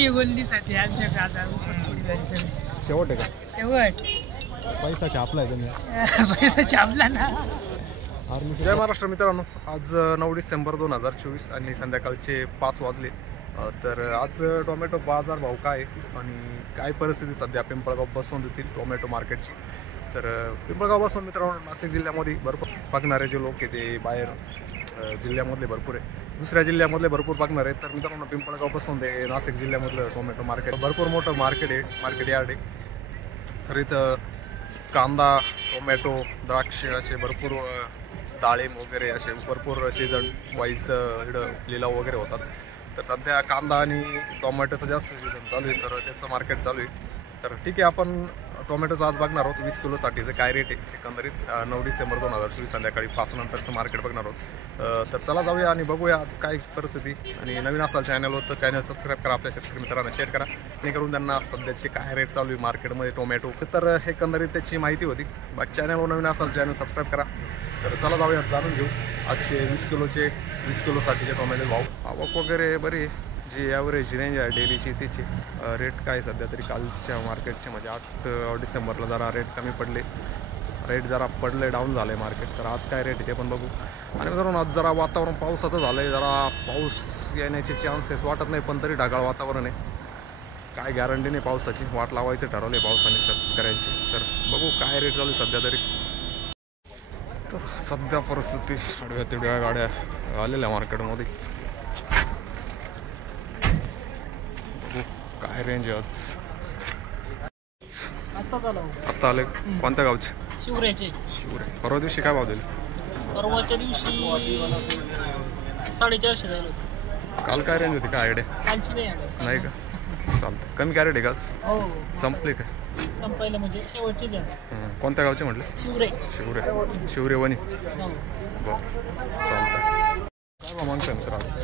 शेवटी बोलली साठी आमच्या गाजा शेवट आहे का? शेवट पैसा छापलाय तुम्ही. पैसा छापला ना. जय महाराष्ट्र मित्रांनो, आज 9 डिसेंबर 2024 आणि संध्याकाळचे 5 वाजले. तर आज टोमॅटो बाजार भाव काय आणि काय परिस्थिती सध्या पिंपळगाव बसवून देतील टोमॅटो मार्केटची. तर पिंपळगाव बसवून मित्रांनो नाशिक जिल्ह्यामध्ये भरपूर बघणारे जे लोक आहे ते बाहेर जिल्ह्यामधले भरपूर आहे, दुसऱ्या जिल्ह्यामधले भरपूर बघणार आहेत. तर मित्रांनो पिंपळगाव बसवून दे नाशिक जिल्ह्यामधलं टोमॅटो मार्केट भरपूर मोठं मार्केट आहे, मार्केट यार्ड आहे. तर इथं कांदा, टोमॅटो, द्राक्ष असे भरपूर डाळिंब वगैरे असे भरपूर सीझन वाईज इकडं लिलाव वगैरे होतात. तर सध्या कांदा आणि टोमॅटोचं जास्त सीझन चालू आहे, तर त्याचं मार्केट चालू आहे. तर ठीक आहे, आपण टोमॅटोचं आज बघणार आहोत 20 किलोसाठीचं काय रेट आहे एकंदरीत 9 डिसेंबर 2024 संध्याकाळी 5 नंतरचं मार्केट बघणार आहोत. तर चला जाऊया आणि बघूया आज काय परिस्थिती. आणि नवीन असाल चॅनलवर तर चॅनल सबस्क्राईब करा, आपल्या शेतकरी मित्रांना शेअर करा आणि करून त्यांना सध्याचे काय रेट चालू आहे मार्केटमध्ये टोमॅटो. तर एकंदरीत त्याची माहिती होती. बाकी चॅनलवर नवीन असाल चॅनल सबस्क्राईब करा. तर चला जाऊया जाणून घेऊ आजचे 20 किलोसाठीचे टोमॅटो भाव. आवक वगैरे बरी, जी ॲव्हरेज रेंज आहे डेलीची त्याची रेट काय सध्या तरी कालच्या मार्केटचे म्हणजे 8 डिसेंबरला जरा रेट कमी पडले, रेट जरा पडले, डाऊन झालं आहे मार्केट. तर आज काय रेट आहे ते पण बघू. आणि मित्रांनो आज जरा वातावरण पावसाचं झालं आहे, जरा पाऊस येण्याचे चान्सेस वाटत नाही, पण तरी ढगाळ वातावरण आहे. काय गॅरंटी नाही पावसाची, वाट लावायचं ठरवलं आहे पावसाने शेतकऱ्यांची. तर बघू काय रेट चालू सध्या तरी. तर सध्या परिस्थिती आडव्या तिडव्या गाड्या आलेल्या मार्केटमध्ये. काय रेंज आहे आज? आत्ता आले. कोणत्या गावचे? शिवऱ्याचे. शिवरे. परवा दिवशी काय भाव दिले? परवाच्या दिवशी 450 झालं. काल काय रेंज होती काय आयडिया? कालची नाही का? चालतं. कमी काय रेट आहे का आज? हो संपले काय? संपायला म्हणजे शेवटचेच आहे. कोणत्या गावचे म्हटलं? शिवरे. शिवरे. शिवरे वणी. बरं चालतं. काय भाव मागताय मित्र आज?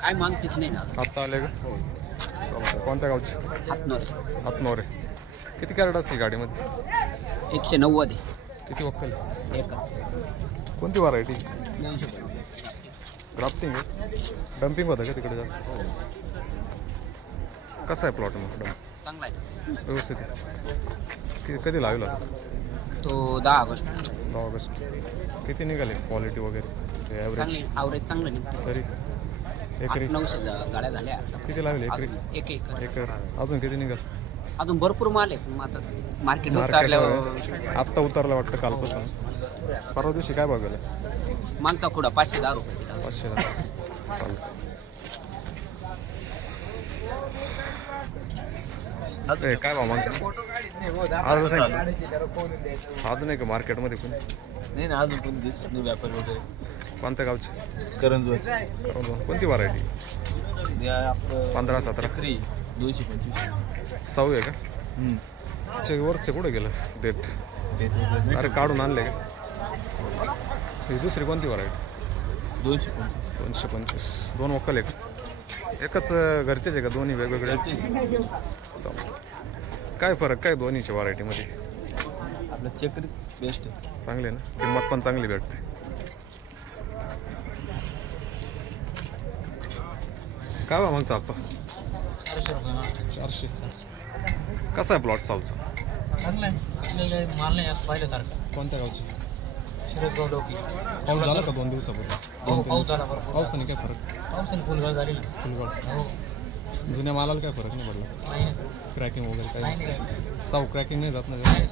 काय मागतेच नाही ना. आत्ता आले का? चालतं. कोणत्या गावचे? हातनोरे. किती कॅरेट असते गाडीमध्ये? 190 आहे. किती वक्कल? एकच. कोणती व्हरायटी? 900. ग्राफ्टिंग आहे? डम्पिंग होतं का तिकडे जास्त? कसा आहे प्लॉट मग? चांगला आहे, व्यवस्थित आहे. कधी लावेल आता? तो 10 ऑगस्ट. 10 ऑगस्ट. किती निघाले क्वालिटी वगैरे ॲव्हरेज चांगलं निघतं. तरी एकरी 900 गाड्या झाल्या. किती लावले एकरी? एक एकर. अजून किती निघाल? अजून भरपूर माल आहे, पण आता मार्केट आत्ता उतरलं वाटतं कालपासून. परवा दिवशी काय बघायला? मागचा खुडा 510 रुपये दिला. 500. चालेल. काय भाव मागतो? अजून नाही का मार्केटमध्ये कोणी? नाही ना, अजून कोणी दिसत नाही व्यापारी वगैरे. कोणत्या गावचे? करंजोड. कोणती व्हरायटी? 15-17. 225. 6 आहे का? तिच्या वरचे कुठे गेलं डेट? अरे काढून आणले का? ही दुसरी कोणती व्हरायटी? 225. 2 वक्कल आहे का? एकच घरचेच आहे का? दोन्ही वेगवेगळे? चालतं. काय फरक काय दोन्हीच्या व्हरायटीमध्ये? आपलं चक्री बेस्ट आहे. चांगले ना, किंमत पण चांगली भेटते. काय बा मागता आपण? 400. कसा आहे प्लॉट चालचा? चांगला आहे, माल नाही असं पाहिल्यासारखं. कोणत्या गावची? शिरसगाव डोकी. पाऊस झाला का 2 दिवसापूर्वी? पाऊस झाला बरोबर. पावसाने काय फरक? पावसाने फुलगळ झाली ना. फुलगड. हो. जुन्या मालाला काय फरक नाही पडला? नाही क्रॅकिंग वगैरे नाही काय? नाही. साऊ क्रॅकिंग नाही जात ना? नाही.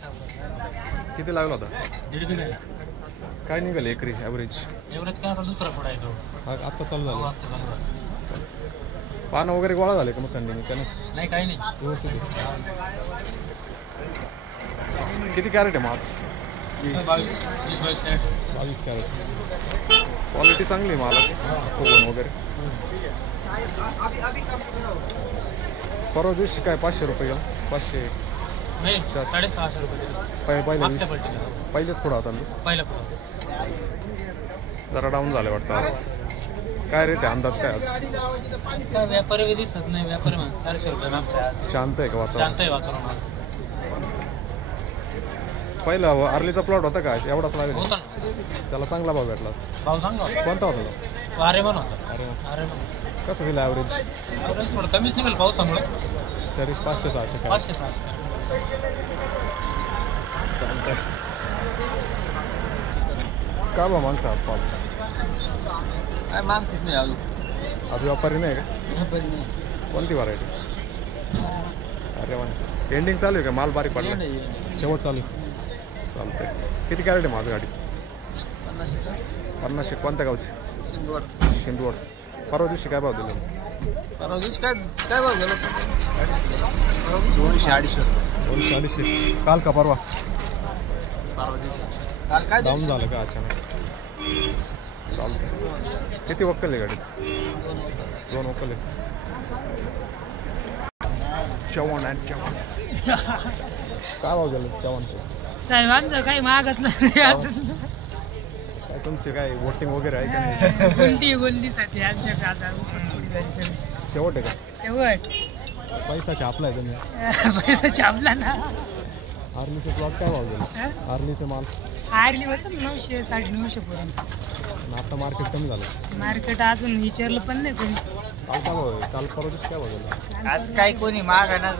किती लागला होता? 1.5 किलो. काय निघाले एकरी ॲव्हरेज? एवढंच काय, आता दुसरा पुढा आहे तो. आत्ता चालू झालं. आता चांगला. चालेल. पानं वगैरे गोळा झाले का मग थंडीने? का नाही? नाही, काही नाही. व्यवस्थित आहे. किती कॅरेट आहे मग आज? 22 कॅरेट. क्वालिटी चांगली आहे मालाची, फुगवून वगैरे. परवा दिवशी काय 500 रुपये का? 500. नाही, 650 रुपये. पहिल्या दिवशी पहिलेच पुढं होता ना? पहिला पुढं. जरा डाऊन झालं वाटतं आज. काय रेट आहे अंदाज काय आज? काय व्यापारी दिसत नाही, व्यापारी 400 रुपये मागतात. शांत आहे का वातावरण? शांत आहे वातावरण आज. पहिला आर्लीचा प्लॉट होता का एवढाच लागेल? होता. त्याला चांगला भाव भेटला. भाव सांगा. कोणता होता तो? आरेमान होता. अरे आरेमान. कसं दिलं ॲव्हरेज? ॲव्हरेज थोडं कमीच निघेल पावसामुळे. तरी 500-600 काय 500-600. चालतंय. का बा मागता 5? काय मागतेच नाही अजून. आज व्यापारी नाही का? व्यापारी नाही. कोणती व्हरायटी? अरे वा, एंडिंग चालू आहे का? माल बारीक पडला? शेवट चालू. चालतंय. किती कॅरेट आहे माझं गाडी? 50. कोणत्या गावची? शिंदवड. परवा दिवशी काय भाव दिला? परवा दिवशी काय भाव गेला? 200-250. 200-250. काल का परवा? परवा दिवशी. काल काय डाऊन झालं का अचानक? चालतंय. किती वक्कल आहे गाडीत? 2 वक्कल आहे. चव्हाण काय भाव गेलं चव्हाणचं? साहेबांचं काही मागत नाही. काय तुमचे काय वोटिंग वगैरे आहे का नाही? गोल्डीसाठी आमच्या कादा शेवट आहे का? शेवट पैसा छापला आहे तुम्ही? पैसा छापला ना. आर्मीचे प्लॉट काय भाव गेले? आर्मीचे माल हारली होतं 900-950 पर्यंत. आता मार्केट कमी झालं. मार्केट अजून विचारलं पण नाही कोणी. काल काय भाव आहे? काल परवा दिवशी काय भाव गेला? आज काही कोणी मागणार.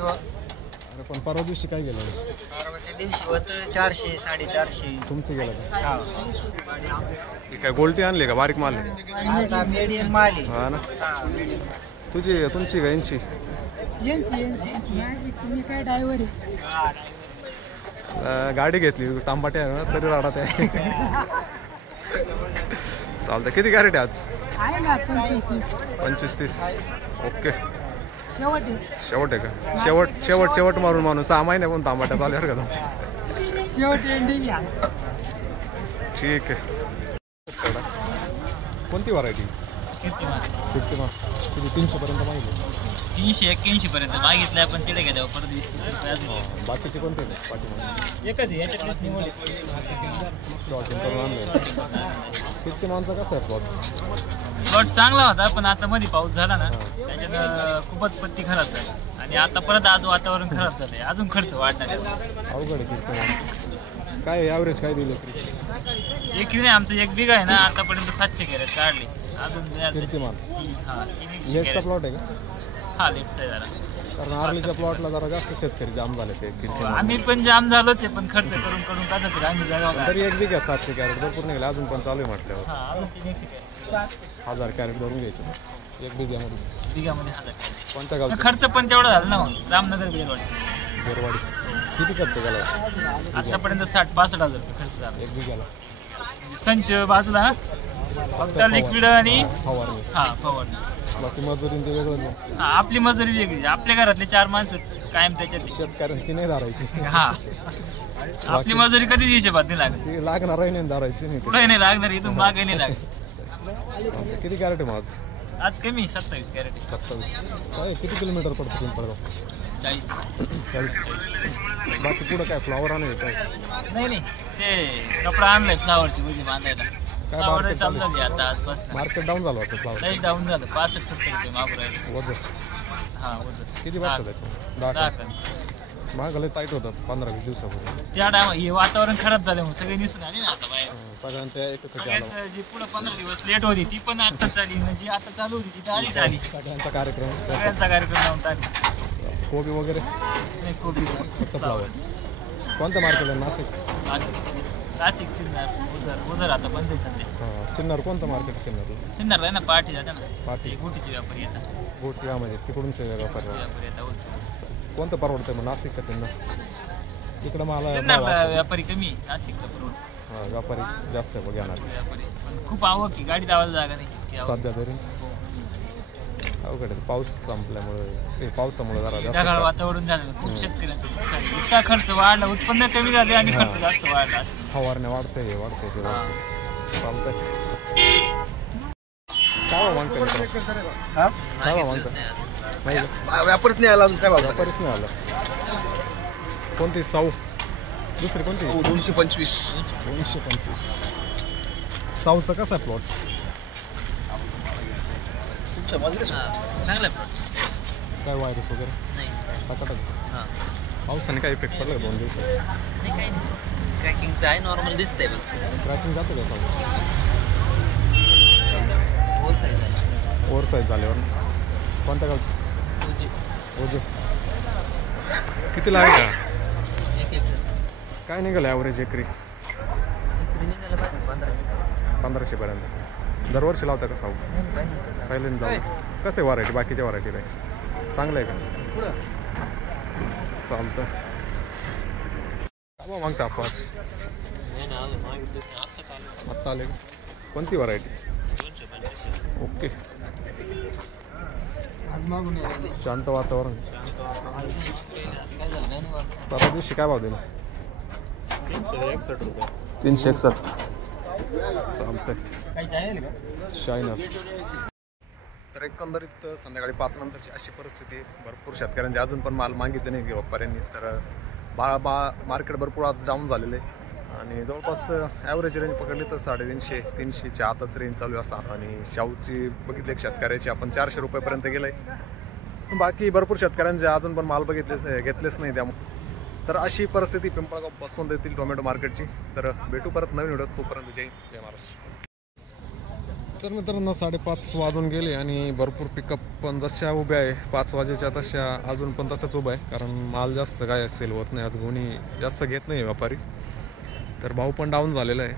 अरे पण परवा दिवशी काय गेलं? परवाच्या दिवशी होतं 400-450. तुमचं गेलं का? काय गोल्टी आणली का? बारीक माल आहे? मीडियम माल आहे. हा ना. तुमची का यांची? तुम्ही काय ड्रायव्हर आहे? गाडी घेतली तांबाटे आहे ना तरी राहतात आहे. चालतं. किती कॅरेट आहे आज? आहे ना 25-30. ओके. शेवट आहे. शेवट आहे का? शेवट मारून माणूस 6 महिने पण तांबाट्या चालू आहे का तुमच्या? शेवट एंडिंग आहे. ठीक आहे. कोणती व्हरायटी? 50 मार्क. किती 300 पर्यंत माहिती? 300-81 पर्यंत मागितलं आपण तिथे घ्या परत 20-30 रुपये अजून. बाकीचे कोणते नाही पाठीमागे? एकच आहे याच्यात निवड. शॉर्टिंग करून आणलं. 50 मानचा कसा आहे प्लॉट? प्लॉट चांगला होता पण आता मध्ये पाऊस झाला ना त्याच्यात खूपच पत्ती खराब झाली आणि आता परत आज वातावरण खराब झालंय. अजून खर्च वाढणार आहे. अवघड आहे 50 मानचं. काय ॲव्हरेज काय दिलं? एकरी नाही आमचं 1 बिघा आहे ना आतापर्यंत 700 कॅरेट काढली. अजून 50 मान. हा लेटचा प्लॉट आहे का? हा लेटचा आहे जरा. कारण आर्लीच्या प्लॉटला जरा जास्त शेतकरी जाम झाले ते 50 मान. आम्ही पण जाम झालोच आहे पण खर्च करून कसं तरी आम्ही जगावं. तरी 1 बिघ्यात 700 कॅरेट भरपूर निघाले. अजून पण चालू आहे म्हटल्यावर हा अजून 300 कॅरेट 1000 कॅरेट धरून घ्यायचे 1 बिघ्यामध्ये. बिघामध्ये 1000 कॅरेट. कोणत्या गावचं? खर्च पण तेवढा झाला ना रामनगर बेलवाडी. बोरवाडी. किती खर्च झाला आतापर्यंत 60-65 हजार रुपये खर्च झाला. 1 बिघ्याला? संच बाजूला फक्त लिक्विड आणि फवारणी. हा फवारणी. बाकी मजुरी ते वेगळंच मग. हा आपली मजुरी वेगळी. आपल्या घरातले 4 माणसं कायम त्याच्यात. शेतकऱ्यांची नाही धरायची. हा आपली मजुरी कधीच हिशोबात नाही लागत. ती लागणार आहे नाही धरायची नाही. पुढे नाही लागणार इथून मागे नाही लागत. चालतंय. किती कॅरेट आहे माझ? आज कमी 27 कॅरेट. 27. काय किती किलोमीटर पडतं पिंपळगाव? 40. बाकी पुढं काय फ्लावर आणले काय? नाही ते कपडा आणलाय फ्लावरची उजी बांधायला. फ्लावर मार्केट चालू झाली आता आजपासून. मार्केट डाऊन झालं होतं फ्लावर. लई डाऊन झालं 65-70 रुपये मागू राहिले. वजन हा वजन किती बसतं त्याचं? 10. मागं लय टाईट होतं 15-20 दिवसापूर्वी. त्या टायमा हे वातावरण खराब झाल्यामुळे सगळे दिसून आले ना आता बाहेर. सगळ्यांच्या एकच सगळ्याच जी पुढे 15 दिवस लेट होती ती पण आता चाली जी आता चालू होती ती तर आलीच आली. सगळ्यांचा कार्यक्रम. सगळ्यांचा कार्यक्रम लावून टाकली. कोबी वगैरे नाही कोबी फक्त फ्लावर. कोणतं मार्केट आहे? नाशिक. नाशिक सिन्नर उजर आता बंद आहे सध्या. हां सिन्नर. कोणतं मार्केट सिन्नरला? सिन्नरला आहे ना पाठी जाते ना. पाठी. गोटीचे व्यापारी येतात. गोटी म्हणजे तिकडूनचे व्यापारी. व्यापारी येतात उलट. कोणतं परवडतं मग? नाशिक का सिन्नर? इकडं मला सिन्नरला व्यापारी कमी नाशिकला परवड. हां व्यापारी जास्त आहे बघ येणार. व्यापारी पण खूप आवक की गाडी लावायला जागा नाही. सध्या तरी अवघड आहे. पाऊस संपल्यामुळे पावसामुळे जरा जास्त ढगाळ वातावरण झालं खूप शेतकऱ्यांचं नुकसान. इतका खर्च वाढला उत्पन्न कमी झाले आणि खर्च जास्त वाढला. फवारण्या वाढते हे वाढते ते वाढते. चालतंय. काय भाव मागतं? काय भाव मागतं? नाही व्यापारीच नाही आला अजून. काय भाव? व्यापारीच नाही आला. कोणती साऊ? दुसरी कोणती? 225. 225. साऊचा कसा आहे प्लॉट? चांगला काय व्हायरस वगैरे? नाही टाका. पावसाने काय इफेक्ट पडला 2 दिवसाचा? नाही काही नाही. क्रॅकिंगचं आहे नॉर्मल दिसतंय बघ. ट्रॅकिंग जातं का साऊ? होल साईज आहे. ओव्हर साईज झाल्यावर. कोणत्या गावची? ओजे. किती लागेल का? काय निघालं ॲव्हरेज एकरी? 1500 पर्यंत. दरवर्षी लावता का साऊ? पहिल्यांदा जाऊ. कसं आहे व्हरायटी? बाकीच्या व्हरायटी काय चांगलं आहे का? चालतं. काय मागता 5? आत्ता आले का? कोणती व्हरायटी? ओके. शांत वातावरण. परवा दिवशी काय भाव दिला? 361. चालतंय. शायनर. तर एकंदरीत संध्याकाळी 5 नंतरची अशी परिस्थिती. भरपूर शेतकऱ्यांचे अजून पण माल मागितले नाही व्यापाऱ्यांनी. तर मार्केट भरपूर आज डाऊन झालेलं आहे आणि जवळपास ॲव्हरेज रेंज पकडली तर 350-300च्या आताच रेंज चालू आहे असा. आणि शाहूची बघितले शेतकऱ्याची आपण 400 रुपयापर्यंत गेलं आहे. बाकी भरपूर शेतकऱ्यांचे अजून पण माल घेतलेच नाही त्यामुळे. तर अशी परिस्थिती पिंपळगाव बसवून देतील टोमॅटो मार्केटची. तर भेटू परत नवीन व्हिडिओत. तोपर्यंत जय महाराष्ट्र. तर मित्रांनो 5:30 वाजून गेले आणि भरपूर पिकअप पण जशा उभ्या आहे 5 वाजेच्या तशा अजून पण तसाच उभा आहे. कारण माल जास्त काय सेल होत नाही आज. कोणी जास्त घेत नाही व्यापारी. तर भाव पण डाऊन झालेला आहे.